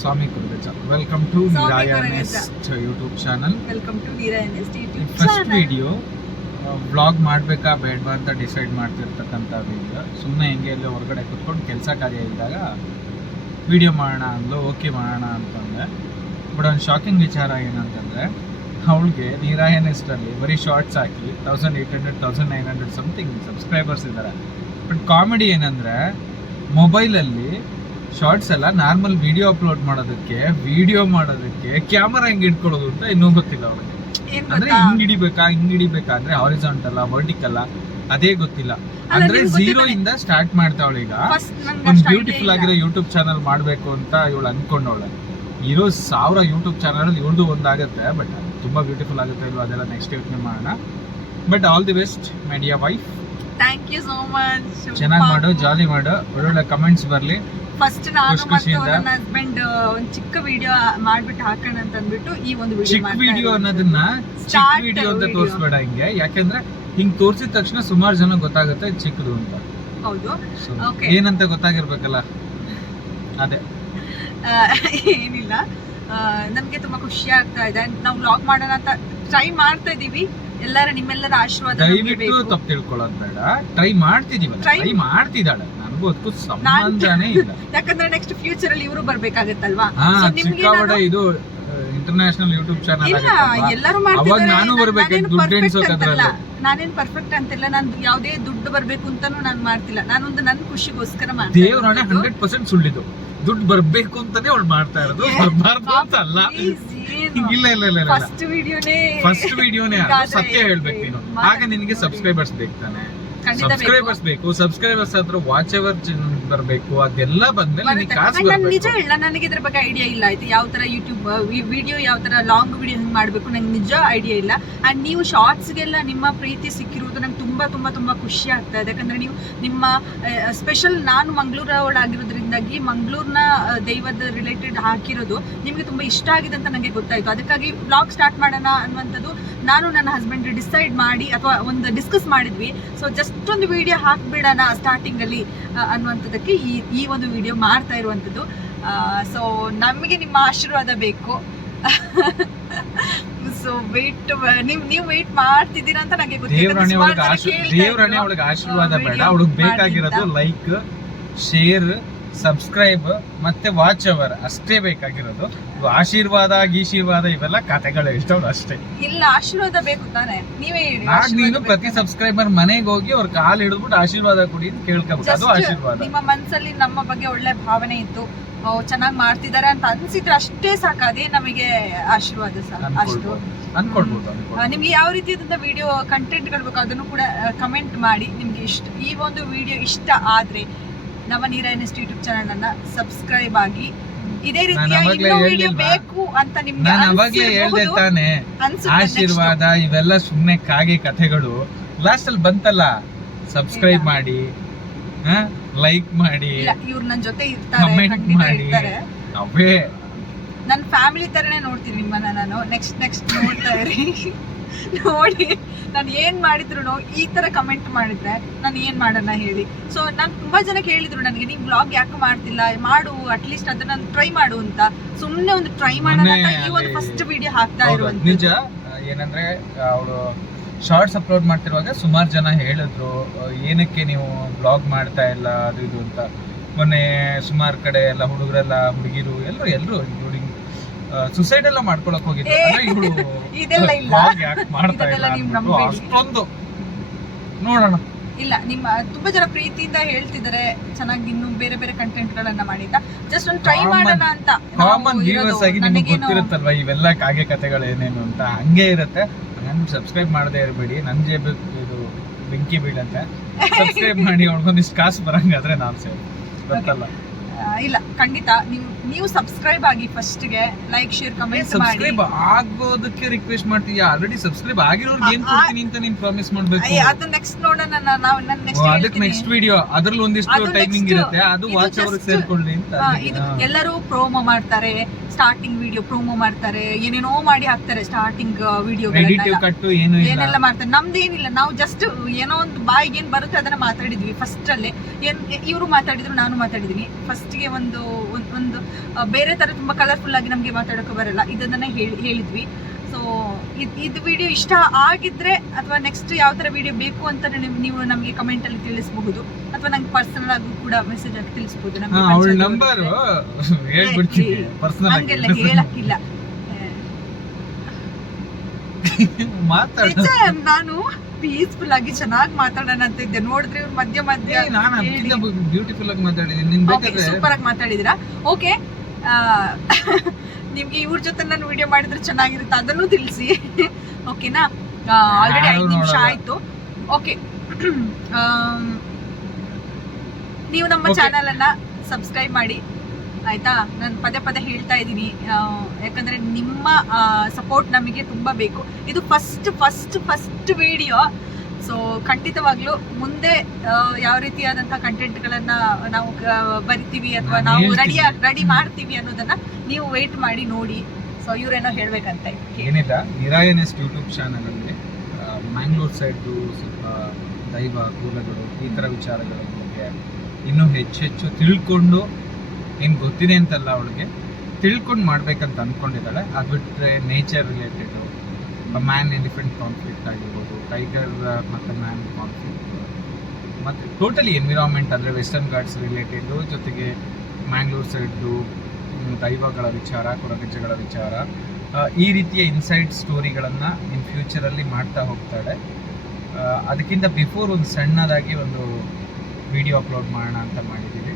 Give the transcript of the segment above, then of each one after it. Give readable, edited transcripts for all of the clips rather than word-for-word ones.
Swami Kurvecha. Welcome to Nirayanist YouTube channel. Welcome to Nirayanist YouTube First channel. video vlog ಮಾಡಬೇಕಾ ಬೇಡವಾ ಅಂತ decide ಮಾಡ್ತಿರ್ತಕ್ಕಂಥ video. ಸುಮ್ಮನೆ ಹೆಂಗೆ ಎಲ್ಲ ಹೊರಗಡೆ ಕುತ್ಕೊಂಡು ಕೆಲಸ ಕಾರ್ಯ ಇದ್ದಾಗ ವಿಡಿಯೋ ಮಾಡೋಣ ಅಂದ್ಲು. ಓಕೆ ಮಾಡೋಣ ಅಂತಂದೆ. ಬಟ್ ಒಂದು ಶಾಕಿಂಗ್ ವಿಚಾರ ಏನಂತಂದರೆ, ಅವಳಿಗೆ ನಿರಾಯನಿಸ್ಟಲ್ಲಿ ಬರೀ ಶಾರ್ಟ್ಸ್ ಹಾಕಿ 1800 1900 ಸಮಥಿಂಗ್ ಸಬ್ಸ್ಕ್ರೈಬರ್ಸ್ ಇದ್ದಾರೆ. ಬಟ್ ಕಾಮಿಡಿ ಏನಂದರೆ, ಮೊಬೈಲಲ್ಲಿ ಶಾರ್ಟ್ಸ್ ಎಲ್ಲ ನಾರ್ಮಲ್ ವಿಡಿಯೋ ಅಪ್ಲೋಡ್ ಮಾಡೋದಕ್ಕೆ ಕ್ಯಾಮರಾ ಹೆಂಗೆ ಇಟ್ಕೊಳ್ಳೋದು ಅಂತ ಇನ್ನೂ ಗೊತ್ತಿಲ್ಲ ಅವಳಿಗೆ. ಅಂದ್ರೆ ಹಿಂಗ್ ಹಿಡಿಬೇಕಾ ಅಂದ್ರೆ ಹಾರಿಜಾಂಟಲ್ ವರ್ಟಿಕಲ್ ಅದೇ ಗೊತ್ತಿಲ್ಲ. ಅಂದ್ರೆ ಝೀರೋ ಇಂದ ಸ್ಟಾರ್ಟ್ ಮಾಡ್ತಾವಳ. ಈಗ ಒಂದು ಬ್ಯೂಟಿಫುಲ್ ಆಗಿರೋ ಯೂಟ್ಯೂಬ್ ಚಾನಲ್ ಮಾಡ್ಬೇಕು ಅಂತ ಇವಳು ಅನ್ಕೊಂಡವಳೆ. ಇರೋ 1000 ಯೂಟ್ಯೂಬ್ ಚಾನಲ್ ಇವಳದು ಒಂದಾಗುತ್ತೆ, ಬಟ್ ತುಂಬಾ ಬ್ಯೂಟಿಫುಲ್ ಆಗುತ್ತೆ ಇಲ್ವಾ ಅದೆಲ್ಲ ನೆಕ್ಸ್ಟ್ ಯೋಚನೆ ಮಾಡೋಣ. But all the best my dear wife. Thank you so much. ಚೆನ್ನಾಗಿ ಮಾಡು, ಜಾಲಿ ಮಾಡು, ಒಳ್ಳೊಳ್ಳೆ ಕಮೆಂಟ್ಸ್ ಬರ್ಲಿ. ಫಸ್ಟ್ ನಾನು ಮತ್ತು ನನ್ನ ಹಸ್ಬೆಂಡ್ ಒಂದು ಚಿಕ್ಕ ವಿಡಿಯೋ ಮಾಡ್ಬಿಟ್ಟು ಹಾಕೋಣ ಅಂತ ಅಂದ್ಬಿಟ್ಟು ಈ ಒಂದು ವಿಡಿಯೋ ಚಿಕ್ಕ ವಿಡಿಯೋ ಅನ್ನೋದನ್ನ ಚಿಕ್ಕ ವಿಡಿಯೋ ಅಂತ ತೋರಿಸ್ಬೇಡ ಹಿಂಗೆ. ಯಾಕಂದ್ರೆ ಹಿಂಗ್ ತೋರ್ಸಿದ ತಕ್ಷಣ ಸುಮಾರು ಜನ ಗೊತ್ತಾಗುತ್ತೆ ಚಿಕ್ಕದು ಅಂತ. ಹೌದು, ಏನಂತ ಗೊತ್ತಾಗಿರ್ಬೇಕಲ್ಲ. ಅದೇ ಏನಿಲ್ಲ, ನಮ್ಗೆ ತುಂಬಾ ಖುಷಿ ಆಗ್ತಾ ಇದೆ. ನಾವು ವ್ಲಾಗ್ ಮಾಡೋಣ ಅಂತ ಟ್ರೈ ಮಾಡ್ತಾ ಇದೀವಿ. ನಿಮ್ಮೆಲ್ಲರ ಆಶೀರ್ವಾದ ದಯವಿಟ್ಟು ತಪ್ಪು ತಿಳ್ಕೊಳ್ಳೋದು ಬೇಡ. ಟ್ರೈ ಮಾಡ್ತಿದ್ದಾಳೆ, ನನಗೂ ಅದಕ್ಕೂ ಸಂಬಂಧನೇ ಇಲ್ಲ. ಯಾಕಂದ್ರೆ ನೆಕ್ಸ್ಟ್ ಫ್ಯೂಚರ್ ಅಲ್ಲಿ ಇವರು ಬರ್ಬೇಕಾಗತ್ತಲ್ವಾ. ಇದು ಇಂಟರ್ನ್ಯಾಷನಲ್ ಯೂಟ್ಯೂಬ್ ಚಾನಲ್ ಎಲ್ಲರೂ ಮಾಡ್ತಿದ್ದಾರೆ. ನಾನು ಬರ್ಬೇಕು, ದುಡ್ಡು ಎಣಿಸೋಕದ್ರಲ್ಲಿ ನಾನೇನ್ ಪರ್ಫೆಕ್ಟ್ ಅಂತಿಲ್ಲ. ನಾನು ಯಾವ್ದೇ ದುಡ್ಡು ಬರ್ಬೇಕು ಅಂತಾನು ನಾನು ಮಾಡ್ತಿಲ್ಲ. ನಾನೊಂದು ನನ್ನ ಖುಷಿಗೋಸ್ಕರ ಮಾಡ್ತೀನಿ. ದೇವ್ರಾಣೆ 100% ಸುಳ್ಳಿದು. ದುಡ್ಡು ಬರ್ಬೇಕು ಅಂತಾನೆ ಅವಳು ಮಾಡ್ತಾ ಇರೋದು, ಬರ್ಬಾರ್ದು ಅಂತ ಅಲ್ಲ. ಇಲ್ಲ ಫಸ್ಟ್ ವಿಡಿಯೋನೇ ಸತ್ಯ ಹೇಳ್ಬೇಕು ನೀನು. ಆಗ ನಿನಗೆ ಸಬ್ಸ್ಕ್ರೈಬರ್ಸ್ ಬೇಕು ತಾನೆ. ಸಬ್ಸ್ಕ್ರೈಬರ್ಸ್ ಹತ್ರ ವಾಚ್ ಅವರ್ ಬರಬೇಕು. ಅದೆಲ್ಲ ಬಂದ್ಮೇಲೆ ನಿನಗೆ ಕಾಸು ಬರಬೇಕು. ನಿಜ ಹೇಳ, ನನಗೆ ಇದ್ರ ಬಗ್ಗೆ ಐಡಿಯಾ ಇಲ್ಲ. ಆಯ್ತು, ಯಾವ ತರ ಯೂಟ್ಯೂಬ್ ವಿಡಿಯೋ, ಯಾವ ತರ ಲಾಂಗ್ ವಿಡಿಯೋ ಹೆಂಗ್ ಮಾಡ್ಬೇಕು ನಂಗೆ ನಿಜ ಐಡಿಯಾ ಇಲ್ಲ. ಅಂಡ್ ನೀವು ಶಾರ್ಟ್ಸ್ಗೆಲ್ಲ ನಿಮ್ಮ ಪ್ರೀತಿ ಸಿಕ್ಕಿರುವುದು ನಂಗೆ ತುಂಬಾ ತುಂಬಾ ತುಂಬಾ ಖುಷಿ ಆಗ್ತಾ ಇದೆ. ಯಾಕಂದ್ರೆ ನೀವು ನಿಮ್ಮ ಸ್ಪೆಷಲ್, ನಾನು ಮಂಗಳೂರವಳಾಗಿರೋದ್ರಿಂದಾಗಿ ಮಂಗಳೂರಿನ ದೈವದ ರಿಲೇಟೆಡ್ ಹಾಕಿರೋದು ನಿಮ್ಗೆ ತುಂಬಾ ಇಷ್ಟ ಆಗಿದೆ ಅಂತ ನನಗೆ ಗೊತ್ತಾಯ್ತು. ಅದಕ್ಕಾಗಿ ವ್ಲಾಗ್ ಸ್ಟಾರ್ಟ್ ಮಾಡೋಣ ಅನ್ನುವಂಥದ್ದು ನಾನು ನನ್ನ ಹಸ್ಬೆಂಡ್ ಡಿಸೈಡ್ ಮಾಡಿ ಅಥವಾ ಒಂದು ಡಿಸ್ಕಸ್ ಮಾಡಿದ್ವಿ. ಸೊ ಜಸ್ಟ್ ಒಂದು ವಿಡಿಯೋ ಹಾಕ್ಬಿಡೋಣ ಸ್ಟಾರ್ಟಿಂಗ್ ಅಲ್ಲಿ ಅನ್ನುವಂಥದ್ದಕ್ಕೆ ಈ ಒಂದು ವಿಡಿಯೋ ಮಾಡ್ತಾ ಇರುವಂಥದ್ದು. ಸೊ ನಮಗೆ ನಿಮ್ಮ ಆಶೀರ್ವಾದ ಬೇಕು. ಸೊ ನೀವು ವೇಟ್ ಮಾಡ್ತಿದ್ದೀರಾ ಅಂತ ನನಗೆ ಗೊತ್ತಿಲ್ಲ. ದೇವರನ್ನೇ ಅವಳಿಗೆ ಆಶೀರ್ವಾದ ಬೇಡ, ಅವಳಿಗೆ ಬೇಕಾಗಿರೋದು ಲೈಕ್, ಶೇರ್, ಸಬ್ಸ್ಕ್ರೈಬ್ ಮತ್ತೆ ವಾಚ್ ಅವರ್ ಅಷ್ಟೇ ಬೇಕಾಗಿರೋದು. ಆಶೀರ್ವಾದ ಇವೆಲ್ಲ ಕಥೆಗಳು ಇಷ್ಟವ್ರು ಅಷ್ಟೇ. ಇಲ್ಲ, ಆಶೀರ್ವಾದ ಬೇಕು ತಾನೆ. ನೀವೇ ಹೇಳಿ. ನೀನು ಪ್ರತಿ ಸಬ್ಸ್ಕ್ರೈಬರ್ ಮನೆಗೆ ಹೋಗಿ ಅವ್ರ ಕಾಲು ಹಿಡಿದ್ಬಿಟ್ಟು ಆಶೀರ್ವಾದ ಕೊಡಿ ಅಂತ ಕೇಳ್ಕೊಬೇಕು. ಅದು ಆಶೀರ್ವಾದ. ನಿಮ್ಮ ಮನಸ್ಸಲ್ಲಿ ನಮ್ಮ ಬಗ್ಗೆ ಒಳ್ಳೆ ಭಾವನೆ ಇತ್ತು, ಚೆನ್ನಾಗಿ ಮಾಡ್ತಿದ್ದಾರೆ ಅಂತ ಅನ್ಸಿದ್ರೆ ಅಷ್ಟೇ ಸಾಕು. ಅದೇ ನಮಗೆ ಆಶೀರ್ವಾದ ಅಷ್ಟು ಅನ್ಕೊಳ್ಬಹುದು. ನಿಮ್ಗೆ ಯಾವ ರೀತಿಯಾದಂತ ವಿಡಿಯೋ ಕಂಟೆಂಟ್ ಬೇಕು ಅದನ್ನು ಕೂಡ ಕಮೆಂಟ್ ಮಾಡಿ. ನಿಮ್ಗೆ ಈ ಒಂದು ವಿಡಿಯೋ ಇಷ್ಟ ಆದ್ರೆ ನಮ್ಮ ನಿರಾಯನಿಸ್ಟ್ ಯೂಟ್ಯೂಬ್ ಚಾನಲ್ ಅನ್ನ ಸಬ್ಸ್ಕ್ರೈಬ್ ಆಗಿ. ಇದೇ ರೀತಿಯ ಇನ್ನೂ ವಿಡಿಯೋ ಬೇಕು ಅಂತ ನಿಮ್ಗೆ ಆಶೀರ್ವಾದ ಇವೆಲ್ಲ ಸುಮ್ನೆ ಕಾಗೆ ಕಥೆಗಳು. ಲಾಸ್ಟ್ ಅಲ್ಲಿ ಬಂತಲ್ಲ, ಸಬ್ಸ್ಕ್ರೈಬ್ ಮಾಡಿ, ಲೈಕ್ ಮಾಡಿ, ಇವ್ರು ನನ್ನ ಜೊತೆ ಇರ್ತಾರೆ. ಅವೇ ನನ್ನ ಫ್ಯಾಮಿಲಿ ತರನೇ ನೋಡ್ತೀನಿ ನಿಮ್ಮನ್ನ ನಾನು. ನೆಕ್ಸ್ಟ್ ನೋಡ್ತಾ ಇರಿ. ನೋಡಿ ನಾನು ಏನ್ ಮಾಡಿದ್ರು ಈ ತರ ಕಮೆಂಟ್ ಮಾಡಿದ್ರೆ ನಾನು ಏನ್ ಮಾಡೋಣ ಹೇಳಿ. ಸೊ ನಾನು ತುಂಬಾ ಜನ ಕೇಳಿದ್ರು ನನಗೆ, ನೀವು ಬ್ಲಾಗ್ ಯಾಕೆ ಮಾಡ್ತಿಲ್ಲ, ಮಾಡು ಅಟ್ಲೀಸ್ಟ್ ಅದನ್ನ ಟ್ರೈ ಮಾಡು ಅಂತ. ಸುಮ್ನೆ ಒಂದು ಟ್ರೈ ಮಾಡೋಣ ಅಂತ ಈ ಒಂದು ಫಸ್ಟ್ ವಿಡಿಯೋ ಹಾಕ್ತಾ ಇರುವಂತ. ನಿಜ ಏನಂದ್ರೆ, ಅವಳು ಶಾರ್ಟ್ಸ್ ಅಪ್ಲೋಡ್ ಮಾಡ್ತಿರುವಾಗ ಸುಮಾರು ಜನ ಹೇಳಿದ್ರು, ಏನಕ್ಕೆ ನೀವು ಬ್ಲಾಗ್ ಮಾಡ್ತಾ ಇಲ್ಲ ಅದು ಇದು ಅಂತ. ಮೊನ್ನೆ ಸುಮಾರು ಕಡೆ ಎಲ್ಲ ಹುಡುಗಿರು ಎಲ್ಲರೂ ಇನ್ಕ್ಲೂಡಿಂಗ್ ಸುಸೈಡ್ ಎಲ್ಲ ಮಾಡ್ಕೊಳಕ್ ಹೋಗಿದ್ರು. ಅಷ್ಟೊಂದು ನೋಡೋಣ. ಇಲ್ಲ, ನಿಮ್ಮ ತುಂಬಾ ಜನ ಪ್ರೀತಿಯಿಂದ ಹೇಳ್ತಿದ್ದಾರೆ ಚೆನ್ನಾಗಿ ಇನ್ನೂ ಬೇರೆ ಬೇರೆ ಕಂಟೆಂಟ್ ಗಳನ್ನ ಮಾಡಿದ್ದ. ಜಸ್ಟ್ ಒಂದು ಟ್ರೈ ಮಾಡೋಣ ಅಂತ. ಕಾಮನ್ ವ್ಯೂವರ್ಸ್ ಆಗಿ ನಿಮಗೆ ಗೊತ್ತಿರುತ್ತಲ್ವಾ ಇವೆಲ್ಲ ಕಾಗೆ ಕಥೆಗಳು ಏನೇನು ಅಂತ. ಹಂಗೆ ಇರುತ್ತೆ. ನಾನು ಸಬ್ಸ್ಕ್ರೈಬ್ ಮಾಡದೇ ಇರಬೇಡಿ, ನನ್ ಜೇಬು ಇದು ಬೆಂಕಿ ಬೀಳಂತೆ. ಸಬ್ಸ್ಕ್ರೈಬ್ ಮಾಡಿ, ಅವ್ರಿಗೊಂದಿಷ್ಟು ಕಾಸು ಬರಂಗಾದ್ರೆ ನಾನು ಸೇರಿ ಗೊತ್ತಲ್ಲ. ಇಲ್ಲ, ಖಂಡಿತ ನೀವು ಸಬ್ಸ್ಕ್ರೈಬ್ ಆಗಿ. ಫಸ್ಟ್ ಗೆ ಲೈಕ್, ಶೇರ್, ಕಮೆಂಟ್ ಮಾಡಿ. ಸಬ್ಸ್ಕ್ರೈಬ್ ಆಗೋದಕ್ಕೆ ರಿಕ್ವೆಸ್ಟ್ ಮಾಡ್ತೀಯಾ? ಆಲ್ರೆಡಿ ಸಬ್ಸ್ಕ್ರೈಬ್ ಆಗಿರೋರ್ಗೆ ಏನ್ ಕೊಡ್ತೀನಿ ಅಂತ ನೀನು ಪ್ರಾಮಿಸ್ ಮಾಡ್ಬೇಕು. ಅದು ನೆಕ್ಸ್ಟ್ ನೋಡೋಣ. ನಾವು ಅದಕ್ಕೆ ನೆಕ್ಸ್ಟ್ ವಿಡಿಯೋ ಅದ್ರಲ್ಲಿ ಒಂದಿಷ್ಟು ಟೈಮಿಂಗ್ ಇರುತ್ತೆ, ಅದು ವಾಚ್ ಅವರ್ ಸೇರ್ಕೊಳ್ಳಿ ಅಂತ. ಇದು ಎಲ್ಲರೂ ಪ್ರೋಮೋ ಮಾಡ್ತಾರೆ, ಸ್ಟಾರ್ಟಿಂಗ್ ವಿಡಿಯೋ ಪ್ರೋಮೋ ಮಾಡ್ತಾರೆ, ಏನೇನೋ ಮಾಡಿ ಹಾಕ್ತಾರೆ ಸ್ಟಾರ್ಟಿಂಗ್ ವಿಡಿಯೋ ಏನೆಲ್ಲ ಮಾಡ್ತಾರೆ. ನಮ್ದೇನಿಲ್ಲ, ನಾವು ಜಸ್ಟ್ ಏನೋ ಒಂದು ಬಾಯಿಗೆ ಏನ್ ಬರುತ್ತೆ ಅದನ್ನ ಮಾತಾಡಿದ್ವಿ ಫಸ್ಟ್ ಅಲ್ಲೇ. ಇವರು ಮಾತಾಡಿದ್ರು, ನಾನು ಮಾತಾಡಿದೀನಿ ಫಸ್ಟ್ ಗೆ ಒಂದು ಬೇರೆ ತರ ತುಂಬಾ ಕಲರ್ಫುಲ್ ಆಗಿ ನಮ್ಗೆ ಮಾತಾಡೋಕೆ ಬರಲ್ಲ, ಇದನ್ನ ಹೇಳಿದ್ವಿ. ಸೊ ಇದು ವಿಡಿಯೋ ಇಷ್ಟ ಆಗಿದ್ರೆ ಅಥವಾ ನೆಕ್ಸ್ಟ್ ಯಾವ ತರ ವಿಡಿಯೋ ಬೇಕು ಅಂತ ನೀವು ನಮಗೆ ಕಮೆಂಟ್ ಅಲ್ಲಿ ತಿಳಿಸಬಹುದು, ಅಥವಾ ನಂಗೆ ಪರ್ಸನಲ್ ಆಗಿ ಕೂಡ ಮೆಸೇಜ್ ಆಗಿ ತಿಳಿಸಬಹುದು. ಅವಳ ನಂಬರ್ ಹೇಳ್ಬಿಡ್ತೀನಿ, ಪರ್ಸನಲ್ ಆಗಿ ಹಂಗೆಲ್ಲ ಹೇಳಕ್ಕಿಲ್ಲ. ಮಾತಾಡ. ನಾನು ಪೀಸ್ಫುಲ್ ಆಗಿ ಚೆನ್ನಾಗಿ ಮಾತಾಡೋಣ ಅಂತ ಇದ್ದೆ, ನೋಡಿದ್ರೆ ಇವ್ರು ಮಧ್ಯ ನಾನು ಅದಕ್ಕಿಂತ ಬ್ಯೂಟಿಫುಲ್ ಆಗಿ ಮಾತಾಡಿದ್ದೀನಿ. ನಿನ್ ಬೇಕಾದ್ರೆ ಸೂಪರ್ ಆಗಿ ಮಾತಾಡಿದಿರಾ. ಓಕೆ, ನಿಮ್ಗೆ ಇವ್ರ ಜೊತೆ ನಾನು ವಿಡಿಯೋ ಮಾಡಿದ್ರೆ ಚೆನ್ನಾಗಿರುತ್ತೆ ಅದನ್ನು ತಿಳಿಸಿ. ಓಕೆನಾ? ಆಲ್ರೆಡಿ 5 ನಿಮಿಷ ಆಯ್ತು. ಓಕೆ, ನೀವು ನಮ್ಮ ಚಾನಲ್ ಅನ್ನ ಸಬ್ಸ್ಕ್ರೈಬ್ ಮಾಡಿ ಆಯ್ತಾ. ನಾನು ಪದೇ ಹೇಳ್ತಾ ಇದ್ದೀನಿ, ಯಾಕಂದ್ರೆ ನಿಮ್ಮ ಸಪೋರ್ಟ್ ನಮಗೆ ತುಂಬಾ ಬೇಕು. ಇದು ಫಸ್ಟ್ ವಿಡಿಯೋ. ಸೊ ಖಂಡಿತವಾಗ್ಲೂ ಮುಂದೆ ಯಾವ ರೀತಿಯಾದಂತಹ ಕಂಟೆಂಟ್ಗಳನ್ನ ನಾವು ಬರಿತೀವಿ ಅಥವಾ ನಾವು ರೆಡಿ ಮಾಡ್ತೀವಿ ಅನ್ನೋದನ್ನ ನೀವು ವೇಟ್ ಮಾಡಿ ನೋಡಿ. ಸೊ ಇವ್ರೇನೋ ಹೇಳ್ಬೇಕಂತ ಏನಿಲ್ಲ, ನಿರಾಯನೆಸ್ಟ್ ಯೂಟ್ಯೂಬ್ ಚಾನಲ್ ಅಲ್ಲಿ ಮ್ಯಾಂಗ್ಳೂರ್ ಸೈಡ್ ಸ್ವಲ್ಪ ದೈವ ಮೂಲಗಳು ಈ ತರ ವಿಚಾರಗಳ ಬಗ್ಗೆ ಇನ್ನೂ ಹೆಚ್ಚು ತಿಳ್ಕೊಂಡು, ಏನು ಗೊತ್ತಿದೆ ಅಂತಲ್ಲ ಅವಳಿಗೆ, ತಿಳ್ಕೊಂಡು ಮಾಡ್ಬೇಕಂತ ಅನ್ಕೊಂಡಿದ್ದಾಳೆ. ಅದು ಬಿಟ್ಟರೆ nature related, man elephant conflict ಆಗಿರ್ಬೋದು, ಟೈಗರ್ ಮತ್ತು ಮ್ಯಾನ್ ಕಾನ್ಫ್ಲಿಕ್ಟ್, ಮತ್ತು ಟೋಟಲಿ ಎನ್ವಿರಾನ್ಮೆಂಟ್ ಅಂದರೆ ವೆಸ್ಟರ್ನ್ ಘಾಟ್ಸ್ ರಿಲೇಟೆಡು, ಜೊತೆಗೆ ಮ್ಯಾಂಗ್ಳೂರ್ ಸೈಡ್ದು ದೈವಗಳ ವಿಚಾರ, ಕೊರಗಜ್ಜಗಳ ವಿಚಾರ, ಈ ರೀತಿಯ ಇನ್ಸೈಡ್ ಸ್ಟೋರಿಗಳನ್ನು ಇನ್ ಫ್ಯೂಚರಲ್ಲಿ ಮಾಡ್ತಾ ಹೋಗ್ತಾಳೆ. ಅದಕ್ಕಿಂತ ಬಿಫೋರ್ ಒಂದು ಸಣ್ಣದಾಗಿ ಒಂದು ವಿಡಿಯೋ ಅಪ್ಲೋಡ್ ಮಾಡೋಣ ಅಂತ ಮಾಡಿದ್ದೀವಿ.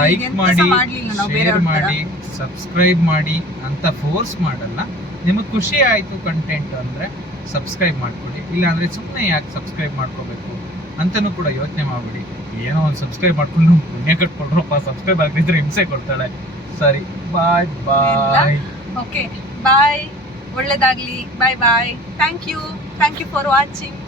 ಲೈಕ್ ಮಾಡಿ, ಶೇರ್ ಮಾಡಿ, ಸಬ್ಸ್ಕ್ರೈಬ್ ಮಾಡಿ ಅಂತ ಫೋರ್ಸ್ ಮಾಡಲ್ಲ. ನಿಮಗೆ ಖುಷಿ ಆಯಿತು ಕಂಟೆಂಟ್ ಅಂದರೆ ಸಬ್ಸ್ಕ್ರೈಬ್ ಮಾಡ್ಕೊಳ್ಳಿ, ಇಲ್ಲಾಂದರೆ ಸುಮ್ಮನೆ ಯಾಕೆ ಸಬ್ಸ್ಕ್ರೈಬ್ ಮಾಡ್ಕೋಬೇಕು ಅಂತಲೂ ಕೂಡ ಯೋಚನೆ ಮಾಡ್ಬಿಡಿ. ಏನೋ ಒಂದು ಸಬ್ಸ್ಕ್ರೈಬ್ ಮಾಡ್ಕೊಂಡು ಪುಣ್ಯ ಕಟ್ಕೊಡ್ರಪ್ಪ, ಸಬ್ಸ್ಕ್ರೈಬ್ ಆಗಿದ್ರೆ ಹಿಂಸೆ ಕೊಡ್ತಾಳೆ. ಸರಿ, ಬಾಯ್. ಓಕೆ, ಬಾಯ್, ಒಳ್ಳೇದಾಗ್ಲಿ. Bye. Thank you for watching.